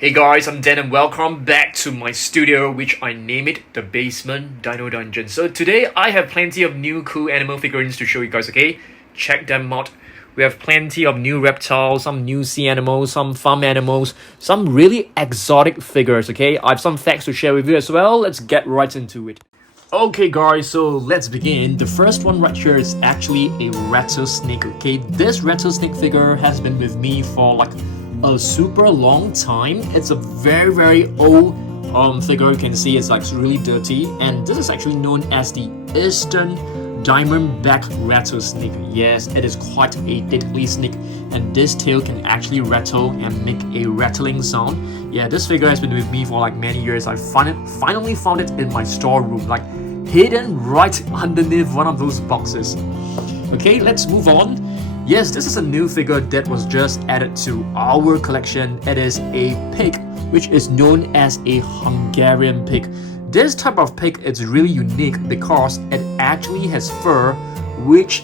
Hey guys, I'm Dan and welcome back to my studio, which I name it the Basement Dino Dungeon. So today I have plenty of new cool animal figurines to show you guys, okay? Check them out. We have plenty of new reptiles, some new sea animals, some farm animals, some really exotic figures, okay? I have some facts to share with you as well. Let's get right into it. Okay guys, so let's begin. The first one right here is actually a rattlesnake, okay? This rattlesnake figure has been with me for like a super long time. It's a very old figure. You can see it's like really dirty, and this is actually known as the Eastern Diamondback rattlesnake. Yes, it is quite a deadly snake, and this tail can actually rattle and make a rattling sound. Yeah, this figure has been with me for like many years. I finally found it in my storeroom, like hidden right underneath one of those boxes. Okay, let's move on. Yes, this is a new figure that was just added to our collection. It is a pig, which is known as a Hungarian pig. This type of pig is really unique because it actually has fur which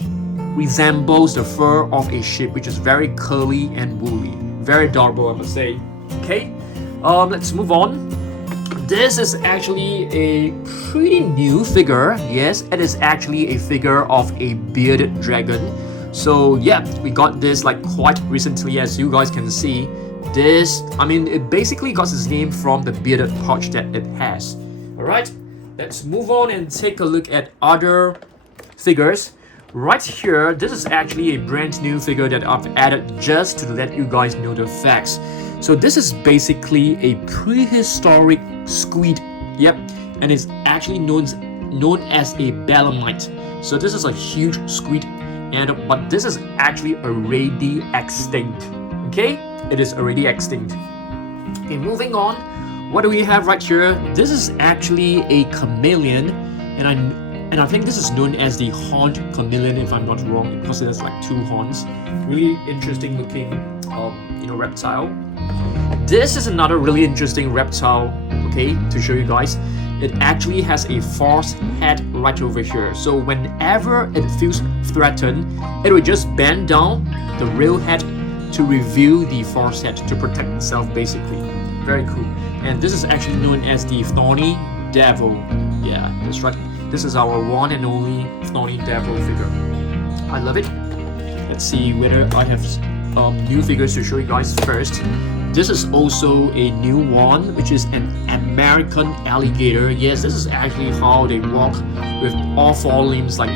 resembles the fur of a sheep, which is very curly and woolly. Very adorable, I must say. Okay, let's move on. This is actually a pretty new figure. Yes, it is actually a figure of a bearded dragon. So yeah, we got this like quite recently, as you guys can see. It basically got its name from the bearded pouch that it has. Alright, let's move on and take a look at other figures. Right here, this is actually a brand new figure that I've added just to let you guys know the facts. So this is basically a prehistoric squid. Yep, and it's actually known as a belemnite. So this is a huge squid. But this is actually already extinct. Okay, it is already extinct. Okay, moving on. What do we have right here? This is actually a chameleon, and I think this is known as the horned chameleon, if I'm not wrong, because it has like two horns. Really interesting looking, reptile. This is another really interesting reptile. Okay, to show you guys. It actually has a false head right over here. So whenever it feels threatened, it will just bend down the real head to reveal the false head to protect itself, basically. Very cool. And this is actually known as the Thorny Devil. Yeah, that's right. This is our one and only Thorny Devil figure. I love it. Let's see whether I have new figures to show you guys first. This is also a new one, which is an American alligator. Yes, this is actually how they walk, with all four limbs like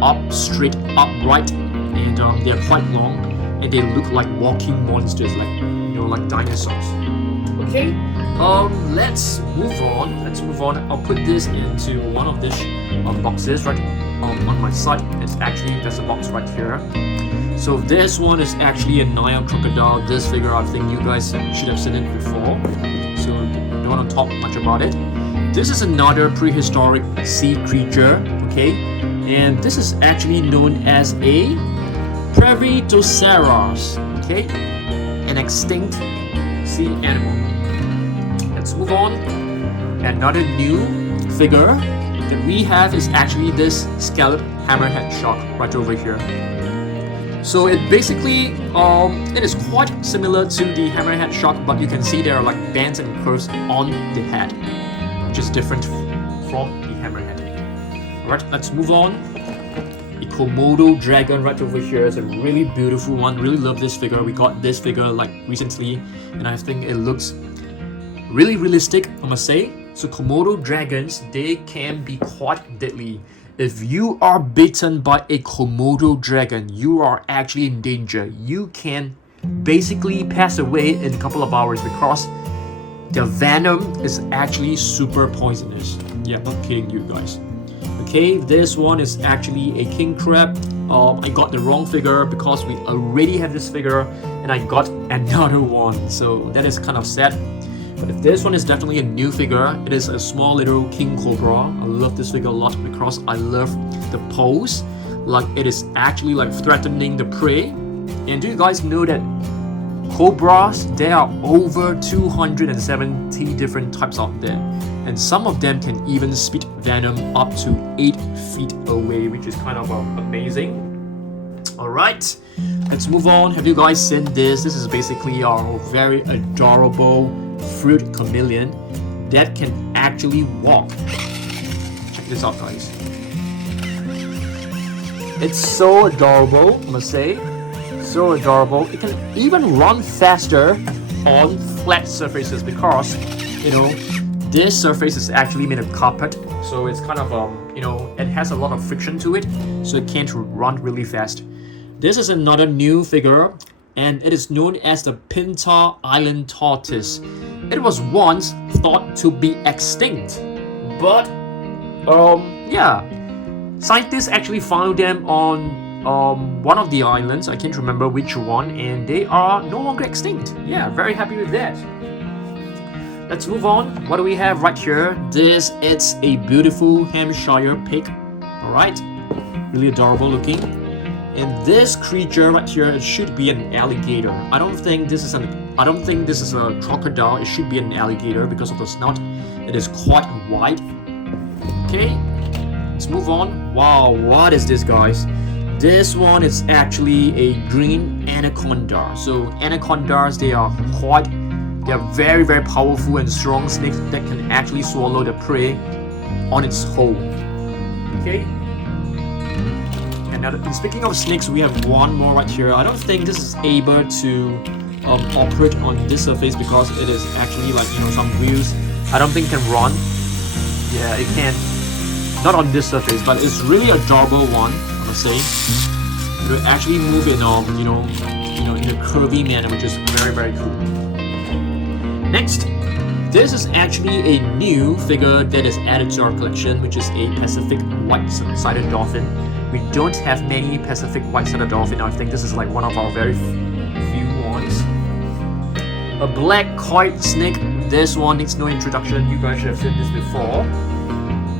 up straight, upright, and they're quite long, and they look like walking monsters, like dinosaurs. Okay, let's move on. I'll put this into one of these boxes right on my side. There's a box right here. So this one is actually a Nile crocodile. This figure, I think you guys should have seen it before, so don't want to talk much about it. This is another prehistoric sea creature, okay? And this is actually known as a Previtosaurus, okay? An extinct sea animal. Let's move on. Another new figure that we have is actually this scallop hammerhead shark right over here. So it basically, it is quite similar to the hammerhead shark, but you can see there are like bands and curves on the head, which is different from the hammerhead. Alright, let's move on. A Komodo dragon right over here is a really beautiful one. Really love this figure. We got this figure like recently, and I think it looks really realistic, I must say. So Komodo dragons, they can be quite deadly. If you are bitten by a Komodo dragon, you are actually in danger. You can basically pass away in a couple of hours because the venom is actually super poisonous. Yeah, not kidding you guys. Okay, this one is actually a king crab. I got the wrong figure because we already have this figure, and I got another one. So that is kind of sad. But this one is definitely a new figure. It is a small little king cobra. I love this figure a lot because I love the pose. Like it is actually like threatening the prey. And do you guys know that cobras, there are over 270 different types out there. And some of them can even spit venom up to 8 feet away, which is kind of amazing. Alright, let's move on. Have you guys seen this? This is basically our very adorable fruit chameleon that can actually walk. Check this out, guys. It's so adorable, I must say. So adorable. It can even run faster on flat surfaces because, this surface is actually made of carpet. So it's kind of, it has a lot of friction to it. So it can't run really fast. This is another new figure, and it is known as the Pinta Island Tortoise. It was once thought to be extinct, but scientists actually found them on one of the islands. I can't remember which one, and they are no longer extinct. Yeah, very happy with that. Let's move on. What do we have right here? It's a beautiful Hampshire pig. All right, really adorable looking. And this creature right here, it should be an alligator. I don't think this is a crocodile. It should be an alligator because of the snout. It is quite wide. Okay, let's move on. Wow, what is this, guys? This one is actually a green anaconda. So anacondas, they are very, very powerful and strong snakes that can actually swallow the prey on its whole. Okay. And speaking of snakes, we have one more right here. I don't think this is able to operate on this surface because it is actually some wheels. I don't think it can run. Yeah, it can. Not on this surface, but it's really adorable one, I must say. It will actually move in in a curvy manner, which is very, very cool. Next, this is actually a new figure that is added to our collection, which is a Pacific white-sided dolphin. We don't have many Pacific white-sided dolphin. I think this is like one of our very few ones. A black kite snake. This one needs no introduction. You guys should have seen this before.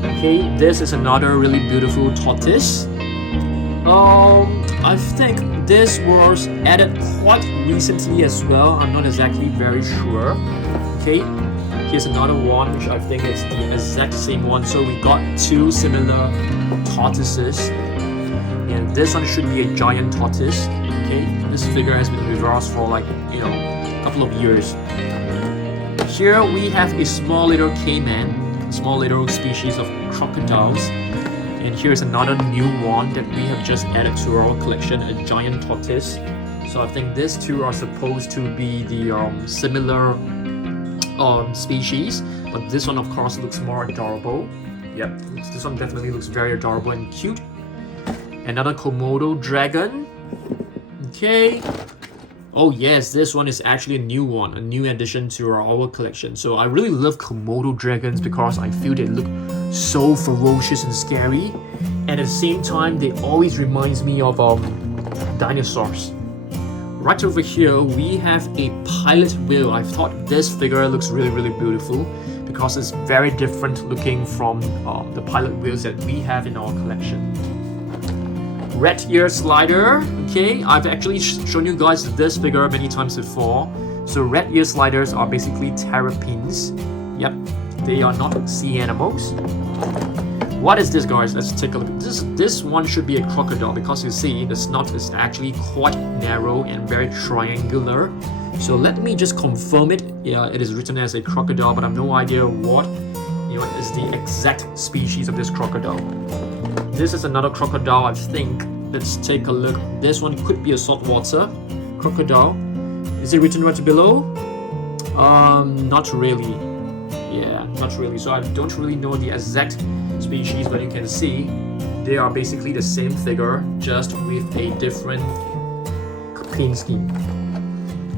Okay, this is another really beautiful tortoise. I think this was added quite recently as well. I'm not exactly very sure. Okay, here's another one which I think is the exact same one. So we got two similar tortoises. And this one should be a giant tortoise. Okay, this figure has been with us for a couple of years. Here we have a small little caiman, small little species of crocodiles. And here's another new one that we have just added to our collection, a giant tortoise. So I think these two are supposed to be the similar species, but this one of course looks more adorable. Yep, this one definitely looks very adorable and cute. Another Komodo dragon. Okay. Oh yes, this one is actually a new one, a new addition to our collection. So I really love Komodo dragons because I feel they look so ferocious and scary. At the same time, they always reminds me of dinosaurs. Right over here, we have a pilot whale. I thought this figure looks really, really beautiful because it's very different looking from the pilot whales that we have in our collection. Red ear slider. Okay, I've actually shown you guys this figure many times before. So red ear sliders are basically terrapins. Yep, they are not sea animals. What is this, guys? Let's take a look. This one should be a crocodile because you see the snout is actually quite narrow and very triangular. So let me just confirm it. Yeah, it is written as a crocodile, but I have no idea what is the exact species of this crocodile. This is another crocodile, I think. Let's take a look. This one could be a saltwater crocodile. Is it written right below? Not really. Yeah, not really. So I don't really know the exact species, but you can see they are basically the same figure, just with a different paint scheme.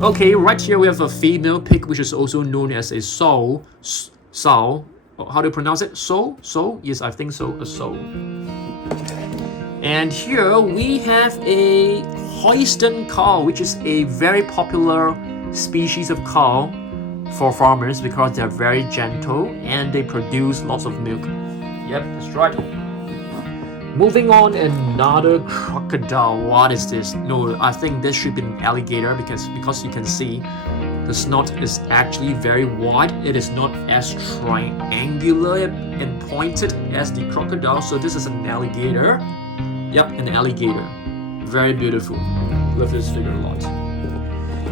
Okay, right here we have a female pig, which is also known as a sow. Sow. How do you pronounce it? Sow? Sow? Yes, I think so. A sow. And here we have a Holstein cow, which is a very popular species of cow for farmers because they're very gentle and they produce lots of milk. Yep, that's right. Moving on, another crocodile. What is this? No, I think this should be an alligator because you can see the snout is actually very wide. It is not as triangular and pointed as the crocodile. So this is an alligator. Yep, an alligator. Very beautiful. Love this figure a lot.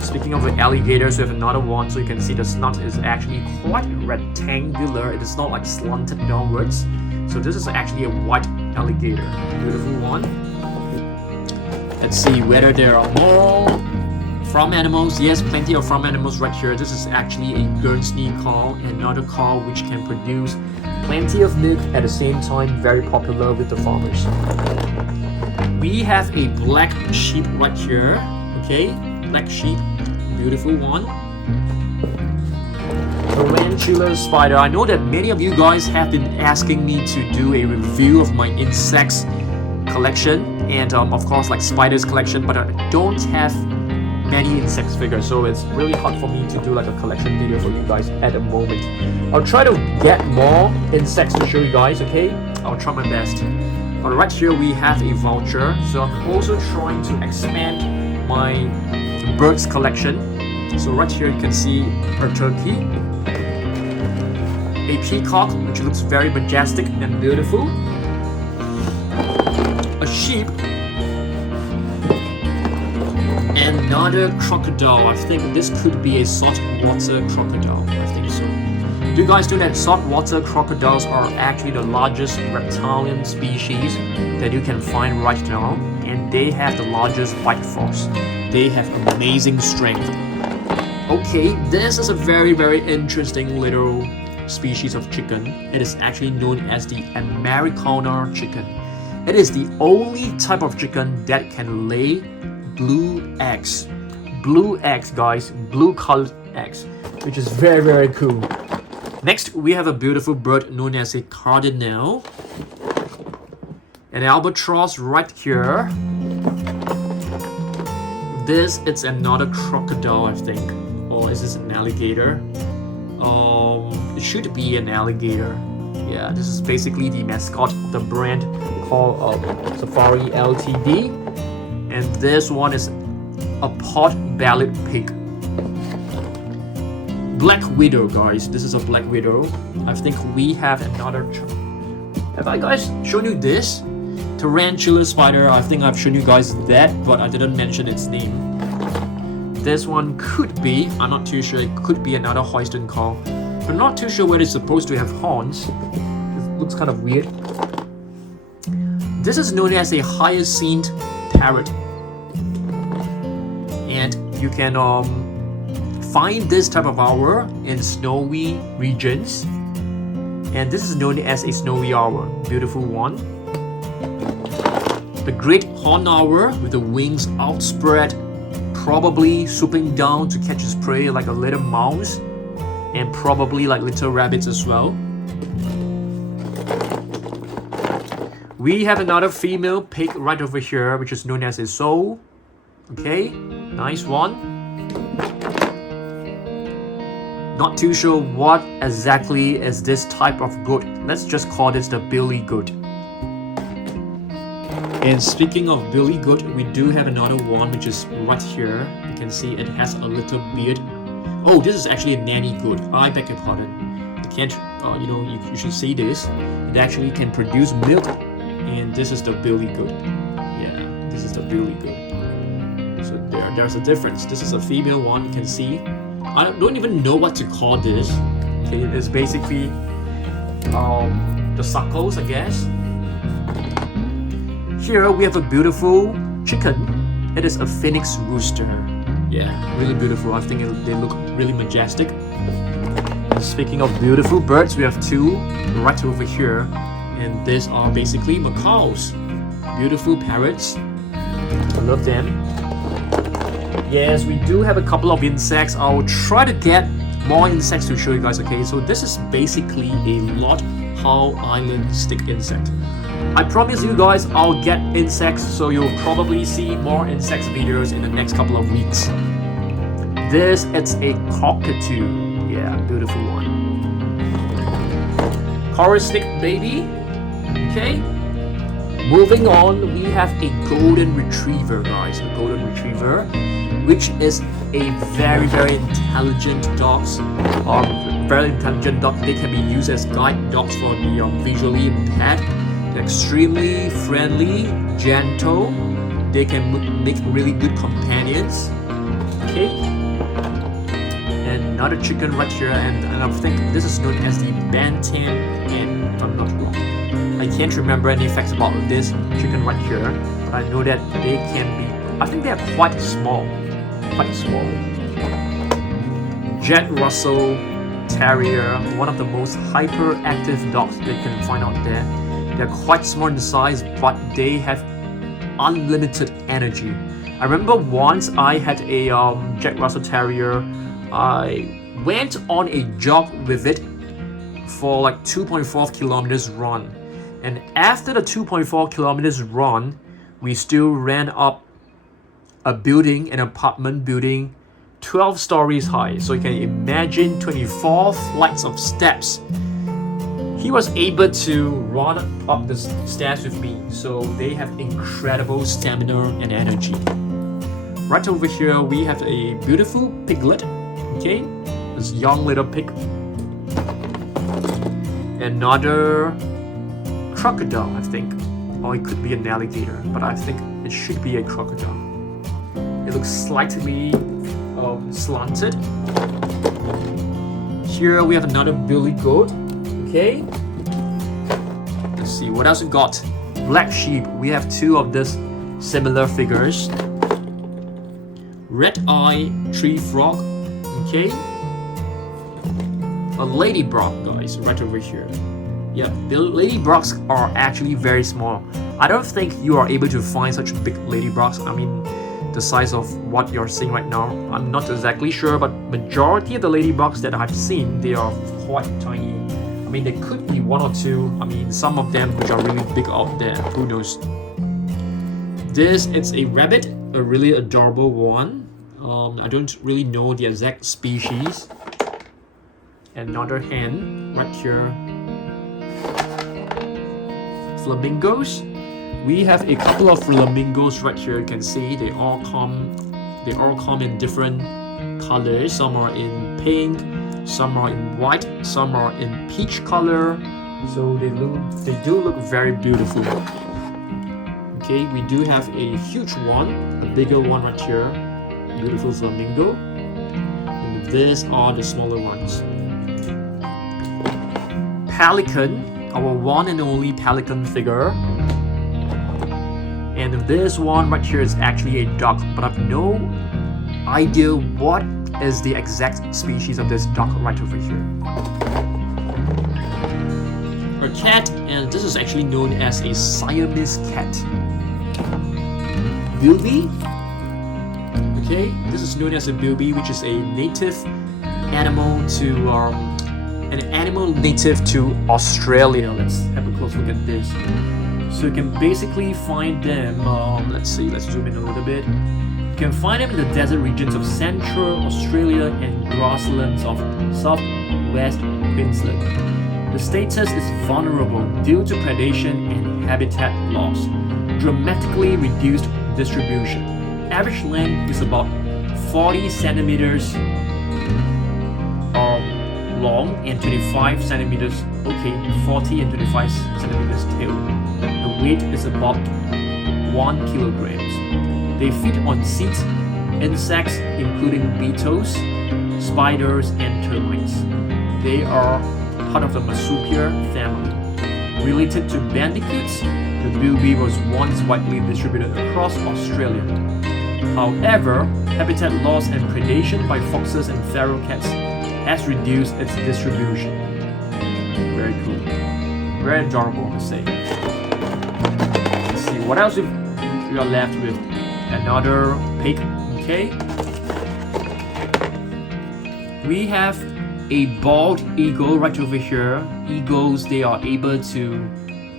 Speaking of the alligators, we have another one. So you can see the snout is actually quite rectangular. It is not like slanted downwards. So this is actually a white alligator. Beautiful one. Let's see whether there are more farm animals. Yes, plenty of farm animals right here. This is actually a Guernsey cow, another cow which can produce plenty of milk at the same time, very popular with the farmers. We have a black sheep right here. Okay, black sheep, beautiful one. Tarantula spider. I know that many of you guys have been asking me to do a review of my insects collection and of course like spiders collection, but I don't have many insects figures, so it's really hard for me to do like a collection video for you guys at the moment. I'll try to get more insects to show you guys, okay? I'll try my best. But right here we have a vulture, so I'm also trying to expand my birds collection. So right here you can see a turkey, a peacock which looks very majestic and beautiful, a sheep, another crocodile. I think this could be a saltwater crocodile. I think so. Do you guys know that saltwater crocodiles are actually the largest reptilian species that you can find right now, and they have the largest bite force. They have amazing strength. Okay, this is a very interesting little species of chicken. It is actually known as the Americana chicken. It is the only type of chicken that can lay blue eggs. Blue eggs, guys. Blue colored eggs, which is very cool. Next, we have a beautiful bird known as a cardinal. An albatross right here. This is another crocodile, I think. Or is this an alligator? It should be an alligator. Yeah, this is basically the mascot of the brand called Safari Ltd. And this one is a pot-bellied pig. Black widow, guys. This is a black widow. I think we have another. Have I guys shown you this? Tarantula spider. I think I've shown you guys that, but I didn't mention its name. This one could be, I'm not too sure, it could be another Houston cow. I'm not too sure whether it's supposed to have horns. It looks kind of weird. This is known as a hyacinth parrot. And you can find this type of owl in snowy regions. And this is known as a snowy owl. Beautiful one. The great horned owl with the wings outspread, probably swooping down to catch his prey like a little mouse, and probably like little rabbits as well. We have another female pig right over here, which is known as a sow. Okay, nice one. Not too sure what exactly is this type of goat. Let's just call this the billy goat. And speaking of billy goat, we do have another one which is right here. You can see it has a little beard. Oh, this is actually a nanny goat. I beg your pardon. You can't, you should see this. It actually can produce milk. And this is the billy goat. Yeah, this is the billy goat. So there's a difference. This is a female one, you can see. I don't even know what to call this. Okay, it's basically the suckles, I guess. Here we have a beautiful chicken. It is a phoenix rooster. Yeah, really beautiful. I think they look really majestic. And speaking of beautiful birds, we have two right over here. And these are basically macaws. Beautiful parrots. I love them. Yes, we do have a couple of insects. I'll try to get more insects to show you guys, okay? So this is basically a Lord Howe Island stick insect. I promise you guys I'll get insects, so you'll probably see more insects videos in the next couple of weeks. This is a cockatoo. Yeah, beautiful one. Coral snake baby. Okay. Moving on, we have a golden retriever, guys. A golden retriever, which is a very intelligent dogs. Very intelligent dog. They can be used as guide dogs for the visually impaired. They're extremely friendly, gentle. They can make really good companions. Okay. And another chicken right here, and I think this is known as the bantam, and if I'm not wrong. I can't remember any facts about this chicken right here, but I know that they can be, I think they are quite small. Quite small. Jack Russell Terrier, one of the most hyperactive dogs that you can find out there. They're quite small in size, but they have unlimited energy. I remember once I had a Jack Russell Terrier. I went on a jog with it for like 2.4 kilometers run. And after the 2.4 kilometers run, we still ran up a building, an apartment building, 12 stories high. So you can imagine 24 flights of steps. He was able to run up the stairs with me. So they have incredible stamina and energy. Right over here, we have a beautiful piglet. Okay, this young little pig. Another crocodile, I think. Or it could be an alligator, but I think it should be a crocodile. It looks slightly slanted. Here we have another billy goat. Okay. Let's see what else we got. Black sheep. We have two of this similar figures. Red eye tree frog. Okay. A ladybug, guys, right over here. Yeah, the ladybugs are actually very small. I don't think you are able to find such big ladybugs. I mean, the size of what you're seeing right now, I'm not exactly sure, but majority of the ladybugs that I've seen, they are quite tiny. I mean, there could be one or two. I mean, some of them which are really big out there. Who knows? This is a rabbit, a really adorable one. I don't really know the exact species. Another hen right here. Flamingos. We have a couple of flamingos right here. You can see they all come in different colors. Some are in pink, some are in white, some are in peach color. So they do look very beautiful. Okay, we do have a huge one, a bigger one right here. Beautiful flamingo. And these are the smaller ones. Pelican, our one and only pelican figure. And this one right here is actually a duck, but I have no idea what is the exact species of this duck right over here. A cat, and this is actually known as a Siamese cat. Bilby. Okay, this is known as a bilby, which is a native animal native to Australia. Let's have a close look at this. So you can basically find them, let's zoom in a little bit. You can find them in the desert regions of Central Australia and grasslands of southwest Queensland. The status is vulnerable due to predation and habitat loss. Dramatically reduced distribution. Average length is about 40 centimeters long and 25 centimeters, 40 and 25 centimeters tail. The weight is about 1 kilograms. They feed on seeds, insects including beetles, spiders, and termites. They are part of the marsupial family. Related to bandicoots, the bilby was once widely distributed across Australia. However, habitat loss and predation by foxes and feral cats has reduced its distribution. Very cool. Very adorable to say. Let's see what else we are left with. Another pig. Okay. We have a bald eagle right over here. Eagles, they are able to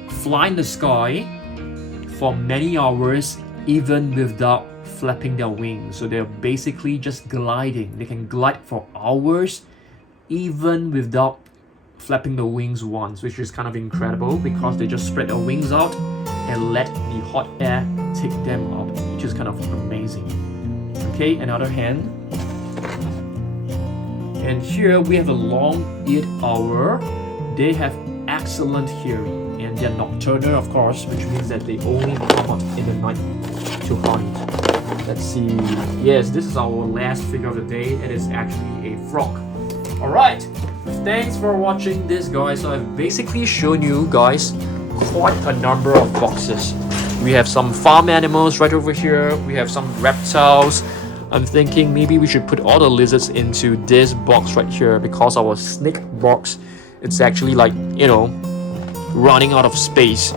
fly in the sky for many hours even without flapping their wings. So they're basically just gliding. They can glide for hours even without flapping the wings once, which is kind of incredible because they just spread their wings out and let the hot air take them up, which is kind of amazing. Okay, another hen. And here we have a long-eared owl. They have excellent hearing and they're nocturnal, of course, which means that they only come out in the night to hunt. Let's see. Yes, this is our last figure of the day. It is actually a frog. Alright, thanks for watching this, guys. So I've basically shown you guys quite a number of boxes. We have some farm animals right over here. We have some reptiles. I'm thinking maybe we should put all the lizards into this box right here, because our snake box, it's actually like, you know, running out of space.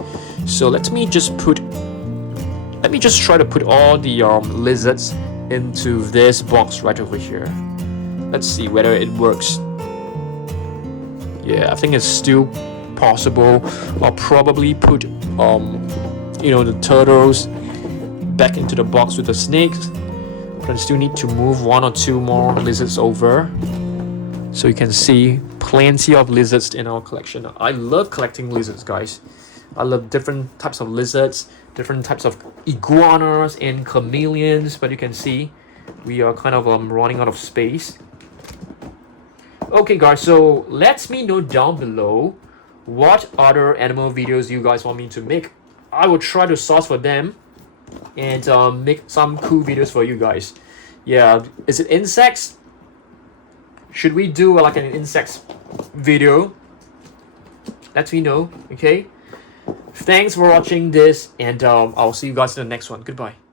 So let me just try to put all the lizards into this box right over here. Let's see whether it works. Yeah, I think it's still possible. I'll probably put you know, the turtles back into the box with the snakes, but I still need to move one or two more lizards over. So you can see plenty of lizards in our collection. I love collecting lizards, guys. I love different types of lizards, different types of iguanas and chameleons, but you can see we are kind of running out of space. Okay guys, so let me know down below what other animal videos you guys want me to make. I will try to source for them and make some cool videos for you guys. Yeah, is it insects? Should we do like an insects video? Let me know, okay? Thanks for watching this, and I'll see you guys in the next one. Goodbye.